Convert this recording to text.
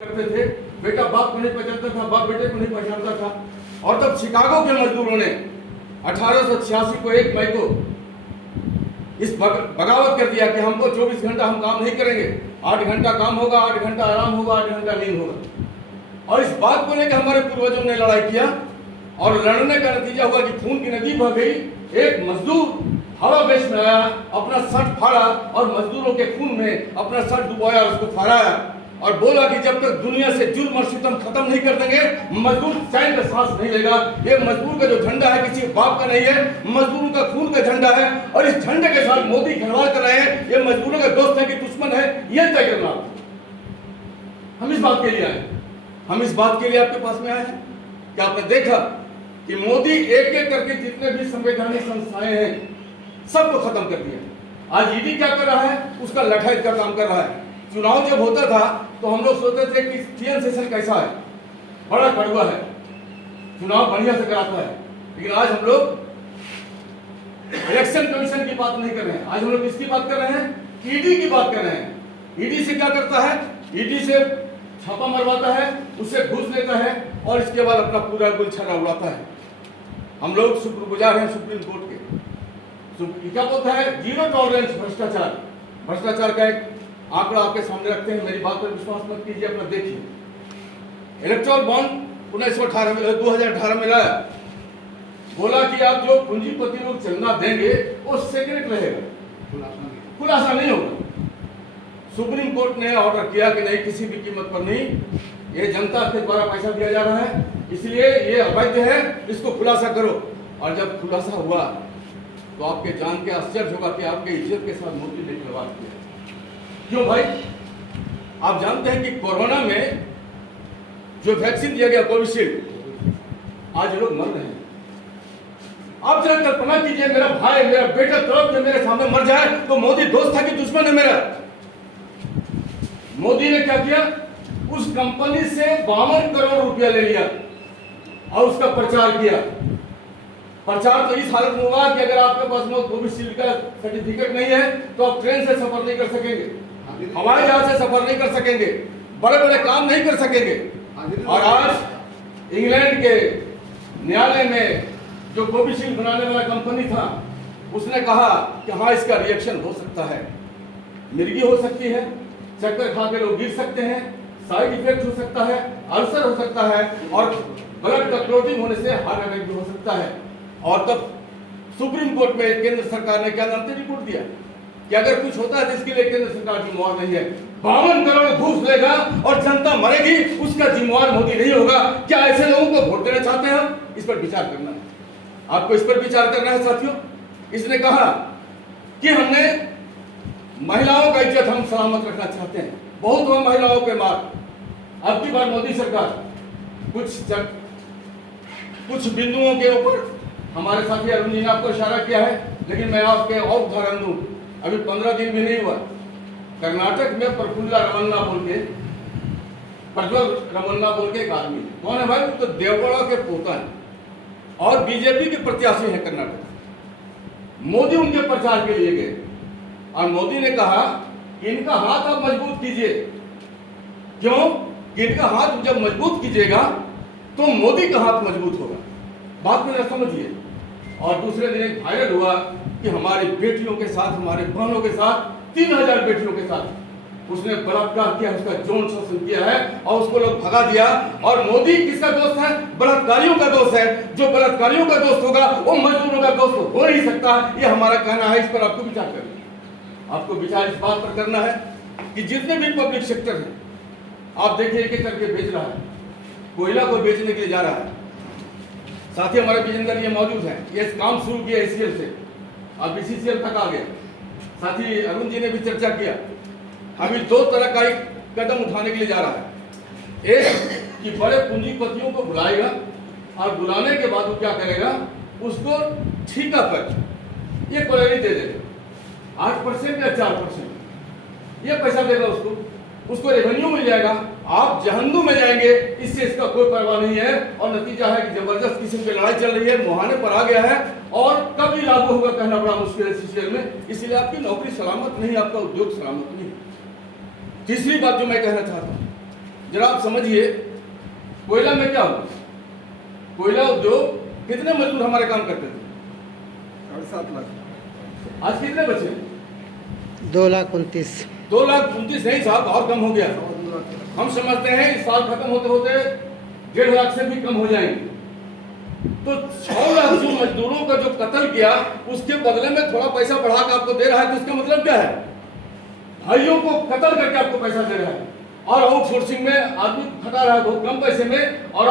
करते थे, बेटा बाप को नहीं पहचानता था, बाप बेटे को नहीं पहचानता था। और तब शिकागो के मजदूरों ने 1886 को 1 मई को इस बगावत कर दिया कि हमको 24 घंटा हम काम नहीं करेंगे, 8 घंटा काम होगा, 8 घंटा आराम होगा, 8 घंटा नींद होगा। और इस बात को लेकर हमारे पूर्वजों ने लड़ाई किया और लड़ने का नतीजा हुआ कि खून की नदी बह गई। एक मजदूर हवा बेच में आया, अपना शर्ट फाड़ा और मजदूरों के खून में अपना शर्ट डुबोया, उसको फहराया और बोला कि जब तक दुनिया से जुल्म और सितम खत्म नहीं कर देंगे, मजदूर चैन का सांस नहीं लेगा। ये मजदूर का जो झंडा है किसी बाप का नहीं है, मजदूरों का खून का झंडा है। और इस झंडे के साथ मोदी खिलवाड़ कर रहे हैं। ये मजदूरों का दोस्त है कि दुश्मन है, ये तय करना। हम इस बात के लिए आए, हम इस बात के लिए आपके पास में आए हैं कि आपने देखा कि मोदी एक एक करके जितने भी संवैधानिक संस्थाएं हैं सबको खत्म कर दिया। आज ईडी क्या कर रहा है, उसका लठाई का काम कर रहा है। चुनाव जब होता था तो हम लोग सोचते थे कि सीएम सेशन कैसा है, बड़ा कड़वा है, चुनाव बढ़िया से कराता है। लेकिन आज हम लोग इलेक्शन कमीशन की बात नहीं कर रहे हैं, आज हम लोग किसकी बात कर रहे हैं, ईडी की बात कर रहे हैं। ईडी से क्या करता है, ईडी से छापा मरवाता है, उससे घूस लेता है और इसके बाद अपना पूरा गुलछर्रा उड़ाता है। हम लोग शुक्रगुजार हैं सुप्रीम कोर्ट के। क्या बोलता है, जीरो टॉलरेंस भ्रष्टाचार। भ्रष्टाचार का एक आंकड़ा आपके सामने रखते हैं, मेरी बात पर विश्वास मत कीजिए, अपना देखिए। इलेक्ट्रॉल बॉन्ड 2018 में लाया, बोला कि आप जो पूंजीपति लोग चलना देंगे वो सीक्रेट रहेगा, खुलासा नहीं होगा। सुप्रीम कोर्ट ने ऑर्डर किया कि नहीं, किसी भी कीमत पर नहीं, ये जनता के द्वारा पैसा दिया जा रहा है, इसलिए ये अवैध है, इसको खुलासा करो। और जब खुलासा हुआ तो आपके जान के आश्चर्य होगा कि आपके इज्जत के साथ मोदी ने खिलवाड़ किया। क्यों भाई? आप जानते हैं कि कोरोना में जो वैक्सीन दिया गया कोविशील्ड, आज लोग मर रहे हैं। आप जरा कल्पना कीजिए, मेरा भाई मेरा बेटा तड़प के मेरे सामने मर जाए तो मोदी दोस्त था कि दुश्मन है मेरा? मोदी ने क्या किया, उस कंपनी से 52 करोड़ रुपया ले लिया और उसका प्रचार किया। प्रचार तो इस हालत में हुआ कि अगर आपके पास में कोविशील्ड का सर्टिफिकेट नहीं है तो आप ट्रेन से सफर नहीं कर सकेंगे, हवाई जहाज से सफर नहीं कर सकेंगे, बड़े बड़े काम नहीं कर सकेंगे। और आज इंग्लैंड के न्यायालय में जो कोविशील्ड बनाने वाला कंपनी था, उसने कहा कि हाँ, इसका रिएक्शन हो सकता है, मिर्गी हो सकती है, चक्कर खा के लोग गिर सकते हैं, साइड इफेक्ट हो सकता है, अल्सर हो सकता है और ब्लड का क्लॉटिंग होने से हार्ट अटैक भी हो सकता है। और तब सुप्रीम कोर्ट में केंद्र सरकार ने क्या नाम से रिपोर्ट दिया कि अगर कुछ होता है तो इसके लिए केंद्र सरकार जिम्मेवार नहीं है। 52 करोड़ घूस लेगा और जनता मरेगी, उसका जिम्मेवार मोदी नहीं होगा। क्या ऐसे लोगों को वोट देना चाहते हैं? इस पर विचार करना है, आपको इस पर विचार करना है साथियों। इसने कहा कि हमने महिलाओं का इज्जत हम सलामत रखना चाहते हैं, बहुत हुआ महिलाओं के मार। अब की बार मोदी सरकार कुछ बिंदुओं के ऊपर हमारे साथी अरुण जी ने आपको इशारा किया है, लेकिन मैं आपके और उदाहरण दूं। अभी 15 दिन भी नहीं हुआ, कर्नाटक में प्रज्वल रमन्ना बोल के एक आदमी, कौन है भाई? वो तो देवगौड़ा के पोता है और बीजेपी के प्रत्याशी है कर्नाटक। मोदी उनके प्रचार के लिए गए और मोदी ने कहा कि इनका हाथ आप मजबूत कीजिए। क्यों? कि इनका हाथ जब मजबूत कीजिएगा तो मोदी का हाथ मजबूत होगा। बात में समझिए। और दूसरे दिन एक वायरल हुआ कि हमारी बेटियों के साथ, हमारे बहनों के साथ, 3000 बेटियों के साथ उसने बलात्कार किया, उसका यौन शोषण किया है और उसको लोग भगा दिया। और मोदी किसका दोस्त है? बलात्कारियों का दोस्त है। जो बलात्कारियों का दोस्त होगा वो मजदूरों का दोस्त हो नहीं सकता। ये हमारा कहना है, इस पर आपको विचार करना है। आपको विचार इस बात पर करना है कि जितने भी पब्लिक सेक्टर है, आप देखिए एक एक करके बेच रहा है, कोयला को बेचने के लिए जा रहा है। साथी हमारे विजेंद्र ये मौजूद है, ये काम शुरू किया एसीएल से, अब बीसीसीएल तक आ गया। साथी अरुण जी ने भी चर्चा किया। अभी 2 तरह का एक कदम उठाने के लिए जा रहा है। एक कि बड़े पूंजीपतियों को बुलाएगा और बुलाने के बाद वो क्या करेगा, उसको ठेका पर ये क्वालिटी दे देगा, 8% या 4% ये पैसा देगा उसको रेवेन्यू मिल जाएगा। आप जहन्नुम में जाएंगे, इससे इसका कोई परवाह नहीं है। और नतीजा है कि जबरदस्त किस्म की लड़ाई चल रही है, मुहाने पर आ गया है और कभी लागू होगा कहना बड़ा मुश्किल है सीसीएल में। इसलिए आपकी नौकरी सलामत नहीं, आपका उद्योग सलामत नहीं। तीसरी बात जो मैं कहना चाहता हूं जरा आप समझिए, कोयला में क्या हुआ? कोयला उद्योग कितने मजदूर हमारे काम करते थे? 7.5 लाख। आज कितने बचे? 2,29,000। 2,29,000 नहीं साहब, और कम हो गया। हम समझते हैं इस साल खत्म होते होते 1.5 लाख से भी कम हो जाएंगे। तो 6 लाख जो मजदूरों का जो कत्ल किया, उसके बदले में थोड़ा पैसा बढ़ा के आपको दे रहा है, तो इसका मतलब क्या है? भाइयों को कत्ल करके आपको पैसा दे रहा है, और आउटसोर्सिंग में आदमी खटा रहा है बहुत कम पैसे में, और